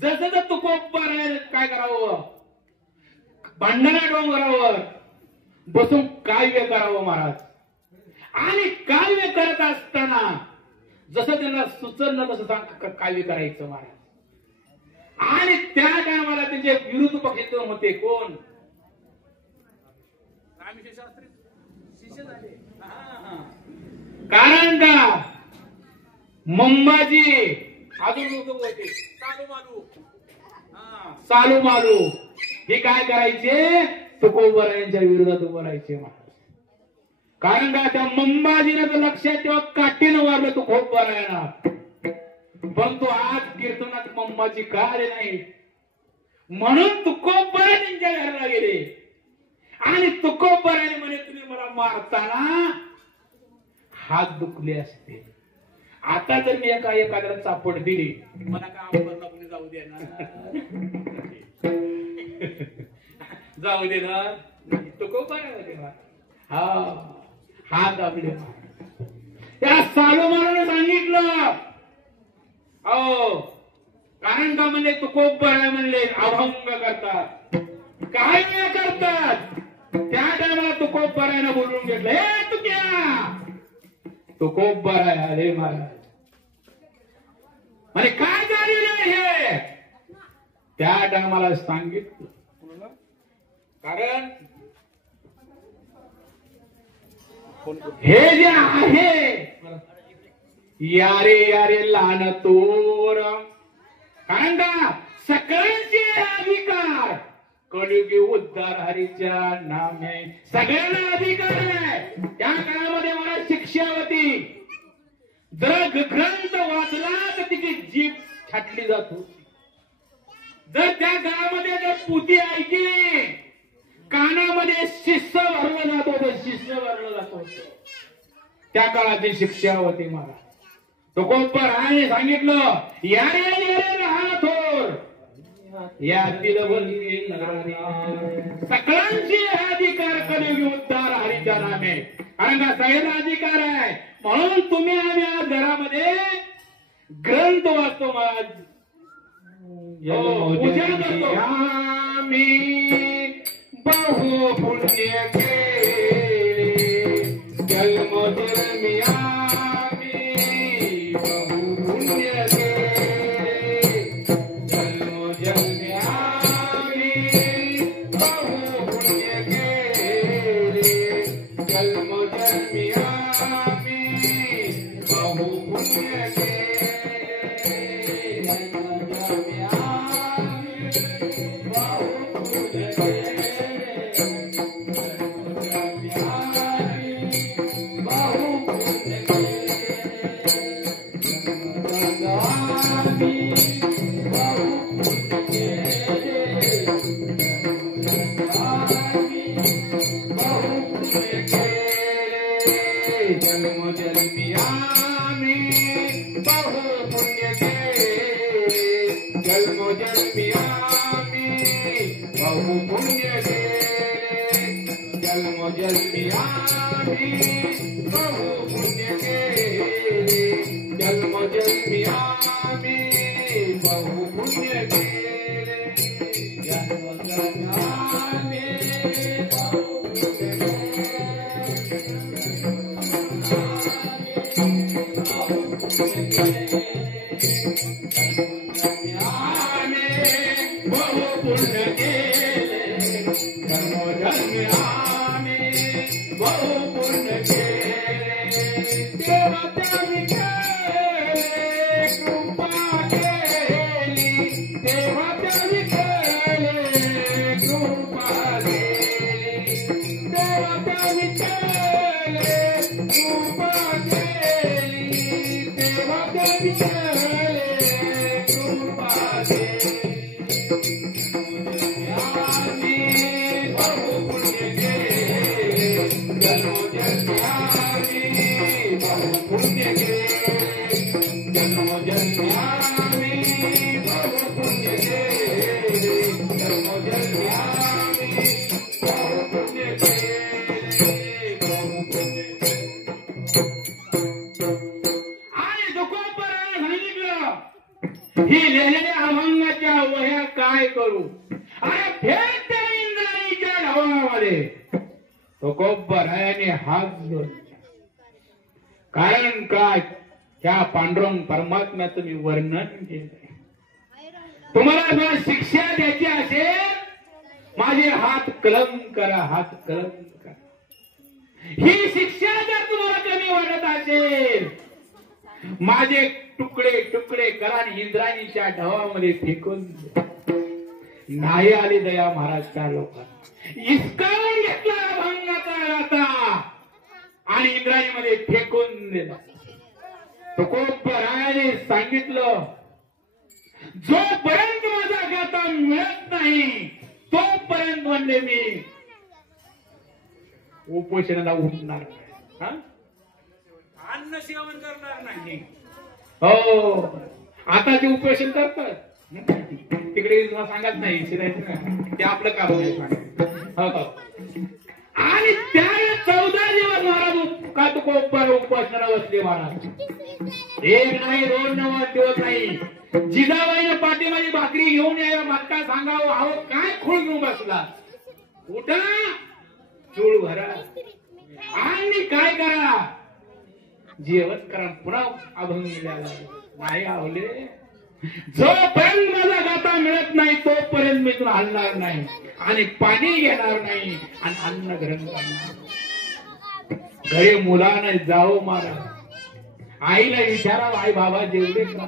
जसं तुकोबर काय करावं, भांडणा डोंगरावर बसून काव्य करावं महाराज. आणि काव्य करत असताना जसं त्यांना सुचलं तसं काव्य करायचं महाराज. आणि त्या टायमाला त्यांचे विरुद्ध पक्षाचे होते कोण, रामशेष शास्त्री शिष्य झाले. कारण का मंबाजी अजून होते सालू मालू हे काय करायचे, तुकोबर यांच्या विरोधात उभं राहायचे महाराज. कारण का त्या मंबाजीने तर लक्षात ठेवा काठीनं वारलं तुकोबर यांना. पण तो आज कीर्तनात मंबाजी का आले नाही म्हणून तुकोबर त्यांच्या घराला गेले. आणि तुकोबराने म्हणे तुम्ही मला मारताना हात दुखले असते. आता जर मी एखाद्याला चापड दिली मला काय कोणी जाऊ देणार, जाऊ देणार तुकोबर हा दाबले. त्या सालूमाराने सांगितलं अहो कारण का म्हणले तुकोबर म्हणले अभंग करतात, काय वेळ करतात. त्या टायमाला तुकोबराने बोलून घेतलं, हे तुक्या तुकोबर आले महाराज. आणि काय झालेलं हे त्या टायमाला सांगितलं. कारण हे जे आहे यारे यारे लहान तोर. कारण का सगळ्यांचे अधिकार कलियुगी उद्धार हरीच्या नामे सगळ्यांना अधिकार आहे. त्या काळामध्ये मला शिक्षा होती, जर ग्रंथ वाचला तर तिची जीभ छाटली जात होती. जर त्या काळामध्ये जर पुती ऐकली कानामध्ये शिष्य भरलं जात होतं, शिष्य भरलं जात होतं. त्या काळाची शिक्षा होती मला. तुकोबर आहे सांगितलं यारे हा थोर यातील सगळ्यांचे अधिकार कलियुगी उद्धार हरीच्या नामे. कारण का सगळ्यांना अधिकार आहे म्हणून तुम्ही आम्ही आज घरामध्ये ग्रंथ वाचतो महाराज, पूजा करतो. आम्ही बहु पुण्य केले जन्मोजन्मी आम्ही बहु पुण्य केले जन्मोजन्मी आम्ही बहु पुण्य केले जन्मोजन्मी आम्ही बहु पुण्य केले. बहु पुण्य केले जन्मोजन्मी आम्ही बहु पुण्य केले देवा त्याने केले कृपा केली देवा त्याने केले कृपा केली देवा त्याने केले कृपा केली देवा त्याने केले कृपा केली ही लिहिलेल्या अभंगाच्या वह्या काय करू अरे फेर त्या इंद्राणीच्या ढवळामध्ये तुकोबरायाने हात जोडला. कारण काय त्या पांडुरंग परमात्म्याचं मी वर्णन केलंय. तुम्हाला जर शिक्षा द्यायची असेल माझे हात कलम करा हात कलम करा. ही शिक्षा जर तुम्हाला कमी वाटत असेल माझे तुकडे तुकडे करा आणि इंद्राणीच्या ढवामध्ये फेकून नाही आली दया महाराजच्या लोकांना. इसकावून घेतला अभंगाचा गाथा आणि इंद्राणीमध्ये फेकून दिला. तुकोबरायाने सांगितलं जोपर्यंत माझा गाथा मिळत नाही तोपर्यंत म्हणले मी उपोषणाला उठणार नाही, अन्न सेवन करणार नाही. हो आता ते उपोषण करतात तिकडे सांगत नाही शिरायचं ते आपलं काम आहे. आणि त्या 14 दिवस महाराज का तुकोबर उपोषणाला बसले महाराज. एक नाही दोन दिवस नाही. जिजाबाईने पाठीमागे भाकरी घेऊन या माता सांगावं अहो काय खोळ घेऊन बसला उठा चूळ भरा आणि काय करा जेवण करा. पुन्हा अभंग मिळाला नाही आवले जोपर्यंत माझा गाथा मिळत नाही तोपर्यंत मी तुला हलणार नाही आणि पाणी घेणार नाही आणि अन्न ग्रहण करणार. घरी मुलानं जावं महाराज आईला विचारावं आई बाबा जेवले का.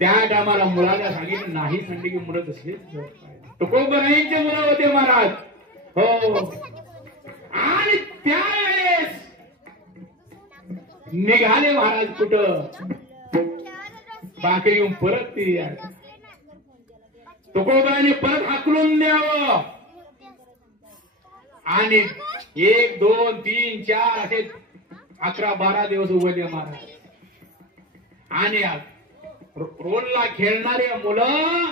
त्या टायमाला मुलाला सांगितलं नाही सांगितले की मुलं तसलीच. तुकोबरायांचे मुलं होते महाराज. हो आणि त्यावेळेस निघाले महाराज कुठं भाकरी येऊन परत ती तुकोबराने परत हाकलून द्यावं आणि 1 2 3 4 असे 11-12 दिवस उभे महाराज. आणि रोडला खेळणारे मुलं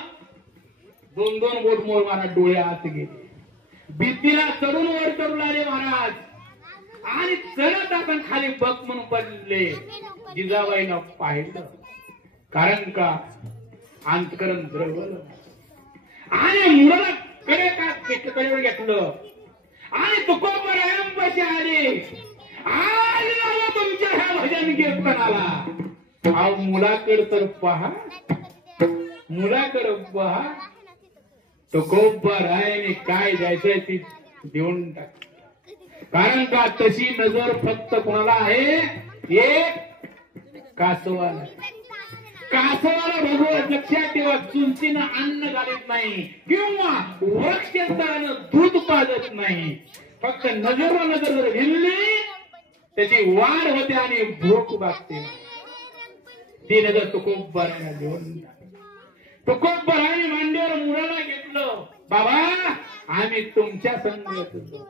2-2 बोट मोर महाराज डोळे आत गेले. भीतीला चढून वर चढू लागले महाराज आणि चढत आपण खाली बघ म्हणून पडले. जिजाबाईनं पाहिलं कारण का अंतकरण द्रवलं आणि मुलाला कडे कडे घेतलं आणि तुकोबरायांपाशी आले. आले तुमच्या ह्या भजन कीर्तनाला अहो मुलाकडे तर पहा मुलाकडे पहा. तुकोबरायाने काय द्यायचंय ती देऊन टाक. कारण का तशी नजर फक्त कोणाला आहे एक कासवाला. कासवाला भगवत लक्षात ठेवा चुलतीनं अन्न घालत नाही किंवा वृक्षानं दूध पाजत नाही. फक्त नजर जर भिल्ली त्याची वाढ होते आणि भूक भागते. ती नजर तुकोबरायाला देऊन तुकोबरायाने मांडीवर मुलाला घेतलं. बाबा आम्ही तुमच्या संग येतो.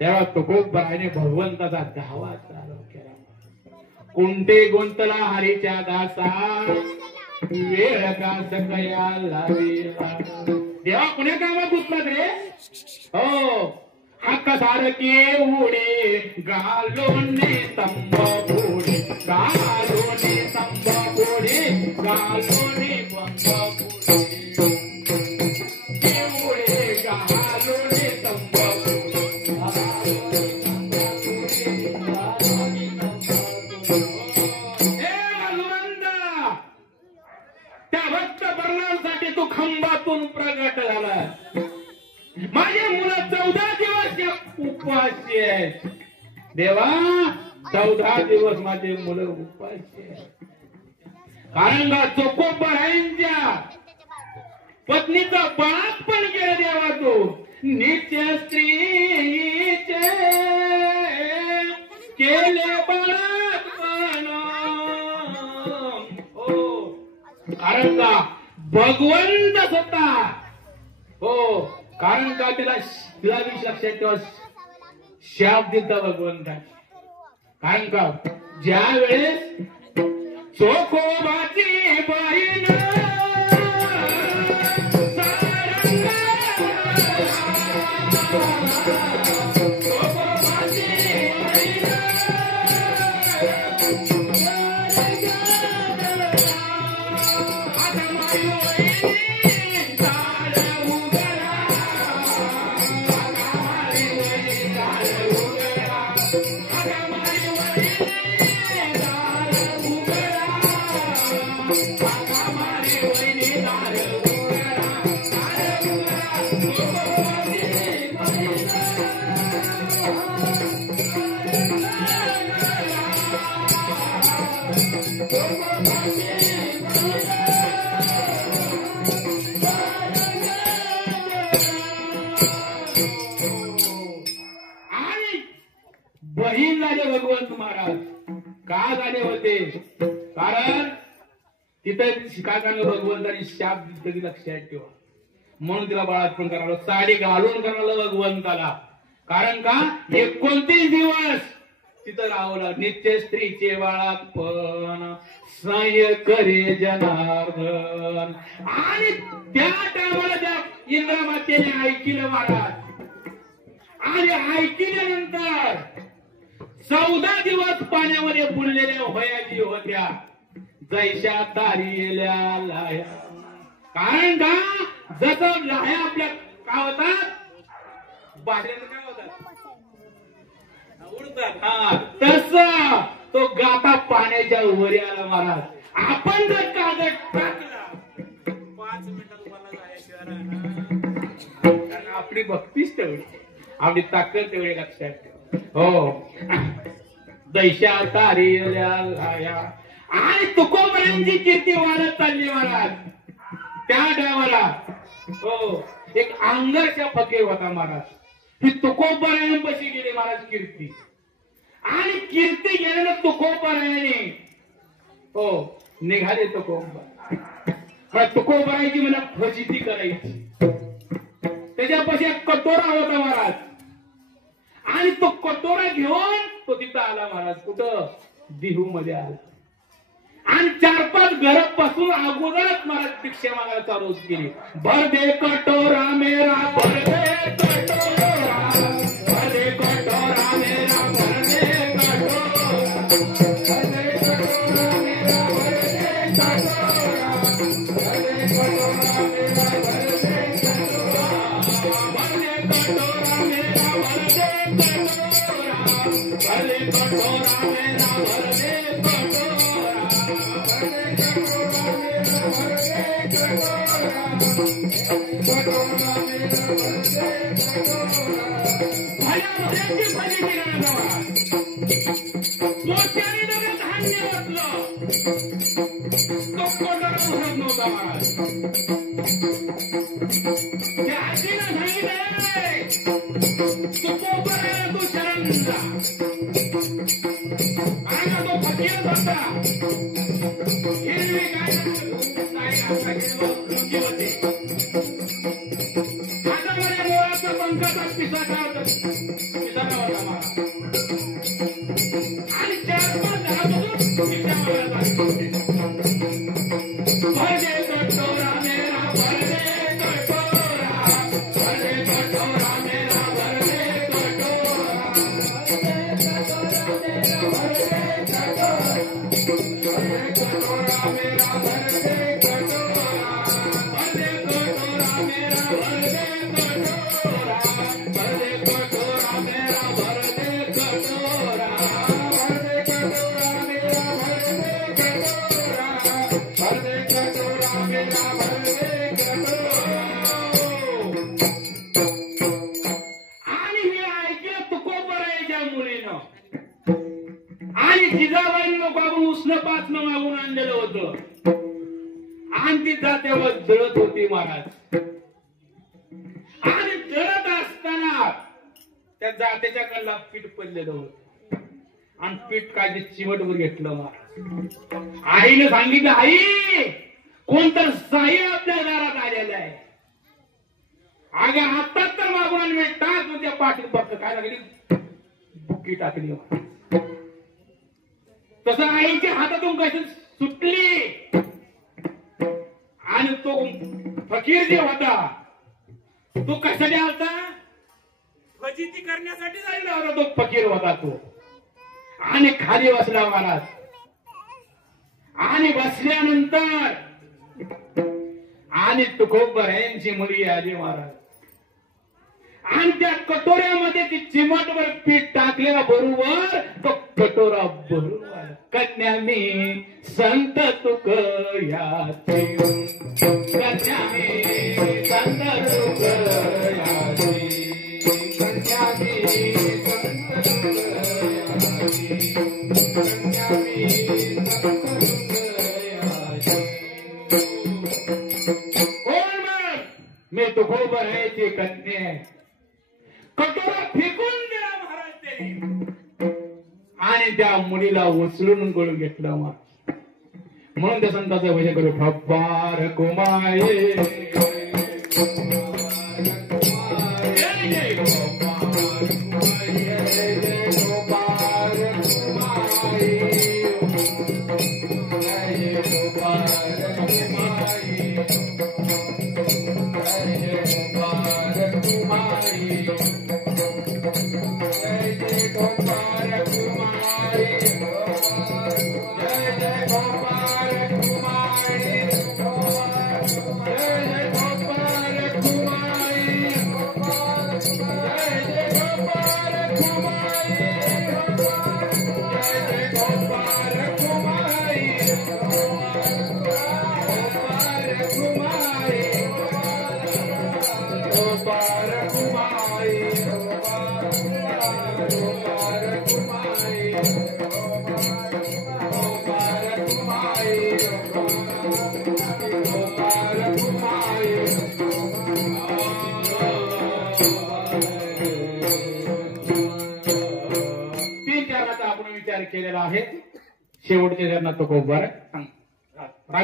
तेव्हा तुकोबरायाने भगवंताचा धावा चालू केला. कोणते गुंतला हरीच्या दासा वेळ का सकया लावेला. देवा कुण्या कामात गुंतला रे. हो हक्क सारखे उडे गालोने स्तंभ पुढे गालोने स्तंभ पुढे गालोने बंब पुढे गालोने स्तंभ त्यासाठी तू खंबातून प्रगट झाला. माझे मुलं 14 दिवस उपाशी आहेत देवा. 14 दिवस माझे मुलं उपाशी आहेत. कारण का चोकोबरायांच्या पत्नीचा बाप पण केलं देवा तू. नित्य स्त्रीचे केले बाळपण. हो कारण का भगवंत होता. हो कारण का तिला लक्षात ठेवा शाप दिला भगवंता. कारण का ज्या वेळेस चोखोबाची बहीण बहीण झाले भगवंत महाराज. का झाले होते? कारण तिथं शिकाकांना भगवंतांनी शाप दिली लक्षात ठेवा. म्हणून तिला बाळातपण करावं. साडी घालून करावं भगवंताला. कारण का 29 दिवस तिथं राहवलं. नित्य स्त्रीचे बाळातपण सह्य करे जनार्दन. आणि त्या टायमाला त्या इंद्रमातेने ऐकलं महाराज. आणि ऐकल्यानंतर 14 दिवस पाण्यामध्ये बुडलेल्या भयाजी होत्या जैशा तारिल्या लाया. कारण का जसं लाया आपल्या काय होतात बाहेर काय होतात उडतात. हा तस तो गाता पाण्याच्या वर आला महाराज. आपण जर कागद टाकला 5 मिनिटात मला जायचं. कारण आपली भक्तीच तेवढी, आपली ताकद तेवढी लक्षात ठेव. हो दैशा तारिल्या लाया. आणि तुकोबरांची कीर्ती वाढत चालली महाराज. त्या टायमाला हो एक अंगरच्या फकीर होता महाराज. ही तुकोबरायांपाशी गेली महाराज कीर्ती. आणि कीर्ती गेल्यानं तुकोबरायाने हो निघाले तुकोबर. तुकोबरायची मला फजिती करायची. त्याच्यापाशी एक कटोरा होता महाराज. आणि तो कटोरा घेऊन तो तिथं आला महाराज. कुठं दिहू मध्ये आला. आणि 4-5 घर पासून अगोदरच महाराज भिक्षा मागायला चालू केली. भर दे कटोरा मेरा भर दे कटोरा. भर दे कटोरा मेरा भर दे कटोरा. भर दे कटोरा मेरा भर दे कटोरा. भर दे कटोरा मेरा भर दे कटोरा. भर दे कटोरा मेरा भर दे कटोरा. भर दे कटोरा मेरा भर दे कटोरा. आणलेलं होतं आणि ती जात्यावर जळत होती महाराज. आणि जळत असताना त्या जात्याच्या कल्ला पीठ पडलेलं होतं आणि पीठ काय चिमटवर घेतलं महाराज. आईने सांगितलं, आई कोणतर साई आपल्या दारात आलेला आहे. अगे आता तर मागून मी टाक त्या पाठीत बघत काय लागली बुक्की टाकली. तसं आईच्या हातातून कशी सुटली आणि तो फकीर जे होता तो कशाने आलता, फजिती करण्यासाठी झालेला होता. तो फकीर होता तो. आणि खाली बसला महाराज. आणि बसल्यानंतर आणि तुकोबरायांची मुली आली महाराज. आणि त्या कटोऱ्यामध्ये ती चिमटवर पीठ टाकल्याबरोबर तो कटोरा भरून आला. कन्या मी संत तुक याची, कन्या मी संत तुक याची, कन्या मी संत तुक याची, कन्या मी संत तुक याची. मी तुकोबरायाची कन्या आहे. कटोरा फेकून दिला महाराज त्याने आणि त्या मुलीला उचलून गळून घेतलं महाराज. म्हणून त्या संतांचं भजन करू. फब्बार कुमाये केलेला आहे. शेवटच्या चरणात तो खूप बरं सांग.